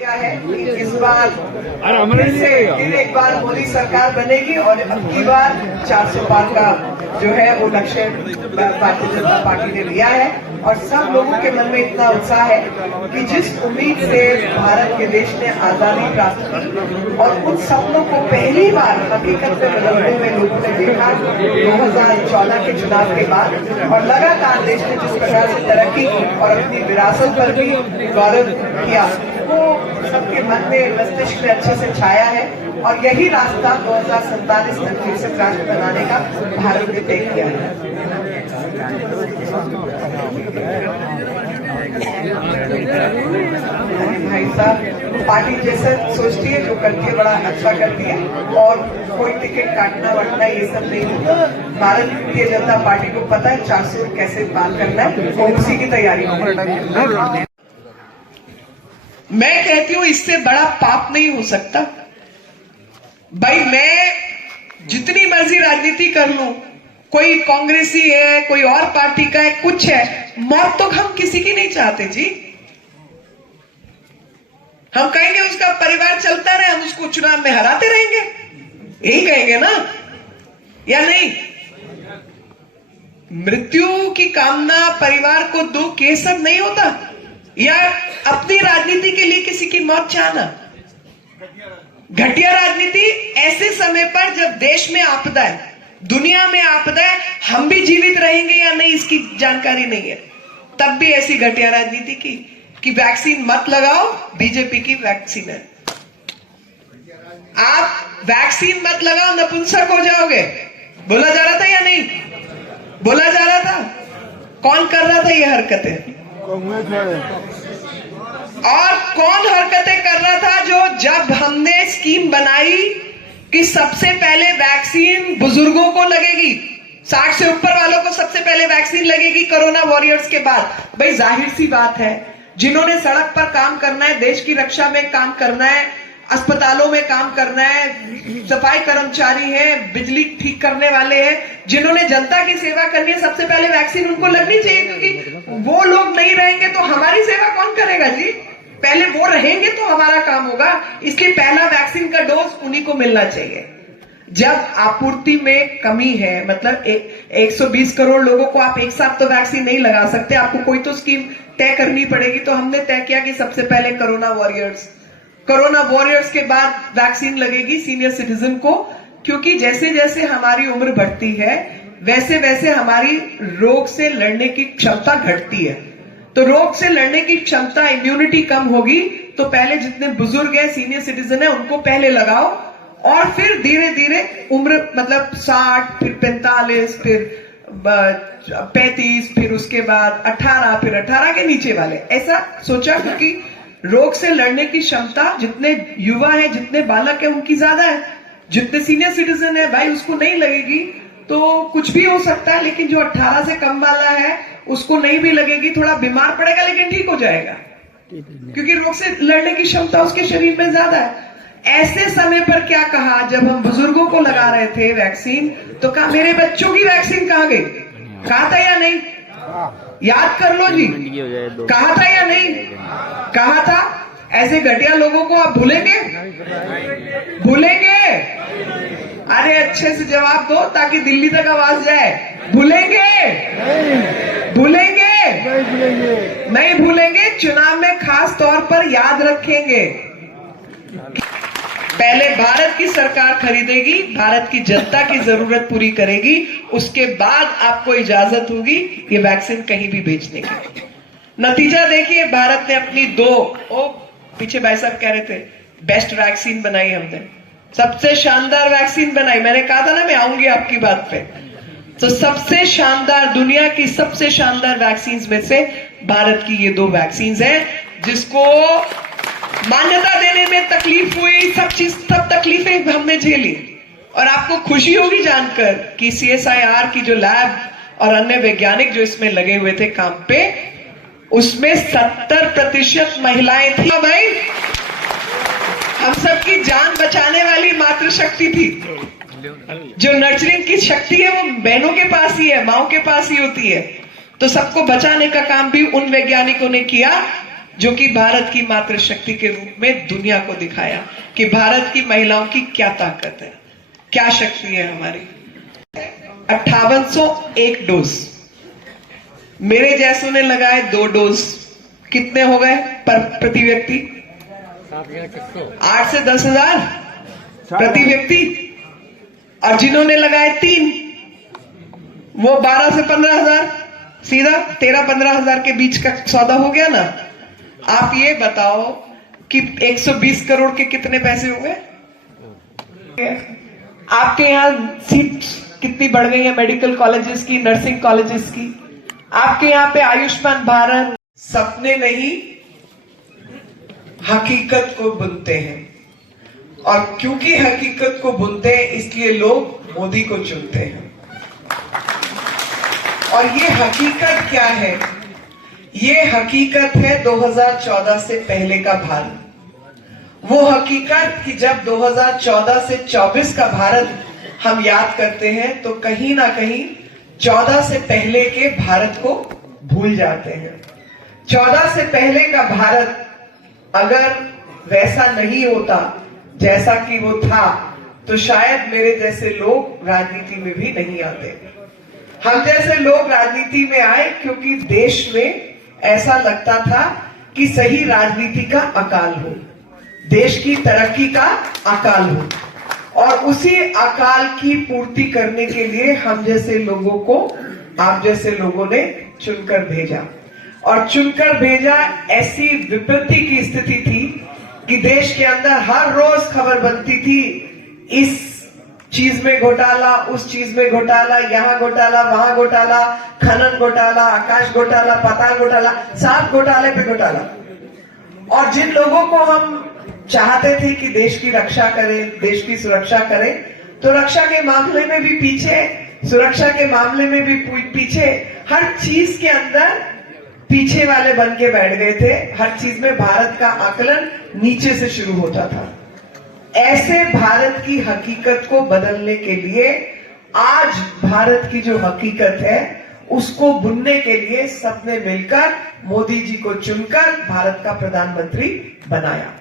है इस बार फिर एक बार मोदी सरकार बनेगी और अब की बार 400 पार का जो है वो लक्ष्य भारतीय जनता पार्टी ने लिया है। और सब लोगों के मन में इतना उत्साह है कि जिस उम्मीद से भारत के देश ने आजादी प्राप्त की और उन सपनों को पहली बार हकीकत में बदलते हुए लोगों ने देखा 2014 के चुनाव के बाद, और लगातार देश ने जिस प्रकार से तरक्की की और अपनी विरासत पर भी गौरव किया, वो सबके मन में मस्तिष्क में अच्छे से छाया है। और यही रास्ता 2047 तक विकसित राष्ट्र बनाने का भारत ने तय किया है। भाई साहब, पार्टी जैसा सोचती है, जो करती है बड़ा अच्छा करती है, और कोई टिकट काटना वटना ये सब नहीं होता। भारतीय जनता पार्टी को पता है 400 कैसे पार करना है, और उसी की तैयारी है। मैं कहती हूं इससे बड़ा पाप नहीं हो सकता। भाई मैं जितनी मर्जी राजनीति कर लूं, कोई कांग्रेसी है, कोई और पार्टी का है, कुछ है, मौत तो हम किसी की नहीं चाहते जी। हम कहेंगे उसका परिवार चलता रहे, हम उसको चुनाव में हराते रहेंगे, यही कहेंगे ना, या नहीं? मृत्यु की कामना परिवार को दुख ये सब नहीं होता, या अपनी राजनीति के लिए किसी की मौत चाहना। घटिया राजनीति ऐसे समय पर जब देश में आपदा है, दुनिया में आपदा है, हम भी जीवित रहेंगे या नहीं इसकी जानकारी नहीं है, तब भी ऐसी घटिया राजनीति की कि वैक्सीन मत लगाओ, बीजेपी की वैक्सीन है, आप वैक्सीन मत लगाओ नपुंसक हो जाओगे, बोला जा रहा था या नहीं? बोला जा रहा था। कौन कर रहा था ये हरकतें? और कौन हरकतें कर रहा था? जो जब हमने स्कीम बनाई कि सबसे पहले वैक्सीन बुजुर्गों को लगेगी, 60 से ऊपर वालों को सबसे पहले वैक्सीन लगेगी कोरोना वॉरियर्स के बाद। भाई जाहिर सी बात है, जिन्होंने सड़क पर काम करना है, देश की रक्षा में काम करना है, अस्पतालों में काम करना है, सफाई कर्मचारी हैं, बिजली ठीक करने वाले हैं, जिन्होंने जनता की सेवा करनी है, सबसे पहले वैक्सीन उनको लगनी चाहिए, क्योंकि वो लोग नहीं रहेंगे तो हमारी सेवा कौन करेगा जी? पहले वो रहेंगे तो हमारा काम होगा, इसलिए पहला वैक्सीन का डोज उन्हीं को मिलना चाहिए। जब आपूर्ति में कमी है, मतलब 120 करोड़ लोगों को आप एक साथ तो वैक्सीन नहीं लगा सकते, आपको कोई तो स्कीम तय करनी पड़ेगी। तो हमने तय किया कि सबसे पहले कोरोना वॉरियर्स के बाद वैक्सीन लगेगी सीनियर सिटीजन को, क्योंकि जैसे जैसे हमारी उम्र बढ़ती है वैसे वैसे हमारी रोग से लड़ने की क्षमता घटती है। तो रोग से लड़ने की क्षमता, इम्यूनिटी कम होगी, तो पहले जितने बुजुर्ग हैं, सीनियर सिटीजन है, उनको पहले लगाओ, और फिर धीरे धीरे उम्र, मतलब 60, फिर 45, फिर 35, फिर उसके बाद 18, फिर 18 के नीचे वाले, ऐसा सोचा, क्योंकि रोग से लड़ने की क्षमता जितने युवा है, जितने बालक है, उनकी ज्यादा है। जितने सीनियर सिटीजन है भाई उसको नहीं लगेगी तो कुछ भी हो सकता है, लेकिन जो 18 से कम वाला है उसको नहीं भी लगेगी, थोड़ा बीमार पड़ेगा लेकिन ठीक हो जाएगा, क्योंकि रोग से लड़ने की क्षमता उसके शरीर में ज्यादा है। ऐसे समय पर क्या कहा, जब हम बुजुर्गों को लगा रहे थे वैक्सीन, तो कहा मेरे बच्चों की वैक्सीन कहाँ गई? कहा था या नहीं? याद कर लो जी, कहा था या नहीं? कहा था। ऐसे घटिया लोगों को आप भूलेंगे? अरे अच्छे से जवाब दो ताकि दिल्ली तक आवाज जाए। भूलेंगे? नहीं भूलेंगे। चुनाव में खास तौर पर याद रखेंगे। पहले भारत की सरकार खरीदेगी, भारत की जनता की जरूरत पूरी करेगी, उसके बाद आपको इजाजत होगी ये वैक्सीन कहीं भी बेचने की। नतीजा देखिए, भारत ने अपनी पीछे भाई साहब कह रहे थे बेस्ट वैक्सीन बनाई, हमने सबसे शानदार वैक्सीन बनाई। मैंने कहा था ना मैं आऊंगी आपकी बात पे। तो सबसे शानदार, दुनिया की सबसे शानदार वैक्सीन में से भारत की ये 2 वैक्सीन हैं, जिसको मान्यता देने में तकलीफ हुई, सब तकलीफें हमने झेली। और आपको खुशी होगी जानकर कि CSIR की जो लैब और अन्य वैज्ञानिक जो इसमें लगे हुए थे काम पे, उसमें 70% महिलाएं थी। भाई हम सबकी जान बचाने वाली मातृशक्ति थी। जो नर्चरिंग की शक्ति है वो बहनों के पास ही है, माओं के पास ही होती है। तो सबको बचाने का काम भी उन वैज्ञानिकों ने किया जो कि भारत की मातृशक्ति के रूप में दुनिया को दिखाया कि भारत की महिलाओं की क्या ताकत है, क्या शक्ति है हमारी। 5801 डोज, मेरे जैसों ने लगाए 2 डोज, कितने हो गए प्रति व्यक्ति? 8 से 10,000 प्रति व्यक्ति। और जिन्होंने लगाए 3, वो 12 से 15,000, सीधा 13-15,000 के बीच का सौदा हो गया ना। आप ये बताओ कि 120 करोड़ के कितने पैसे हो गए? आपके यहाँ सीट कितनी बढ़ गई है मेडिकल कॉलेजेस की, नर्सिंग कॉलेजेस की। आपके यहाँ पे आयुष्मान भारत। सपने नहीं, हकीकत को बुनते हैं, और क्योंकि हकीकत को बुनते हैं इसलिए लोग मोदी को चुनते हैं। और ये हकीकत क्या है? ये हकीकत है 2014 से पहले का भारत। वो हकीकत कि जब 2014 से 24 का भारत हम याद करते हैं तो कहीं ना कहीं 14 से पहले के भारत को भूल जाते हैं। 14 से पहले का भारत अगर वैसा नहीं होता जैसा कि वो था, तो शायद मेरे जैसे लोग राजनीति में भी नहीं आते। हम जैसे लोग राजनीति में आए क्योंकि देश में ऐसा लगता था कि सही राजनीति का अकाल हो, देश की तरक्की का अकाल हो, और उसी अकाल की पूर्ति करने के लिए हम जैसे लोगों को, आप जैसे लोगों ने चुनकर भेजा। और चुनकर भेजा ऐसी विपत्ति की स्थिति थी कि देश के अंदर हर रोज खबर बनती थी, इस चीज में घोटाला, उस चीज में घोटाला, यहां घोटाला, वहां घोटाला, खनन घोटाला, आकाश घोटाला, पाताल घोटाला, 7 घोटाले पे घोटाला। और जिन लोगों को हम चाहते थे कि देश की रक्षा करें, देश की सुरक्षा करें, तो रक्षा के मामले में भी पीछे, सुरक्षा के मामले में भी पीछे, हर चीज के अंदर पीछे वाले बन के बैठ गए थे। हर चीज में भारत का आकलन नीचे से शुरू होता था। ऐसे भारत की हकीकत को बदलने के लिए आज भारत की जो हकीकत है उसको बुनने के लिए सबने मिलकर मोदी जी को चुनकर भारत का प्रधानमंत्री बनाया।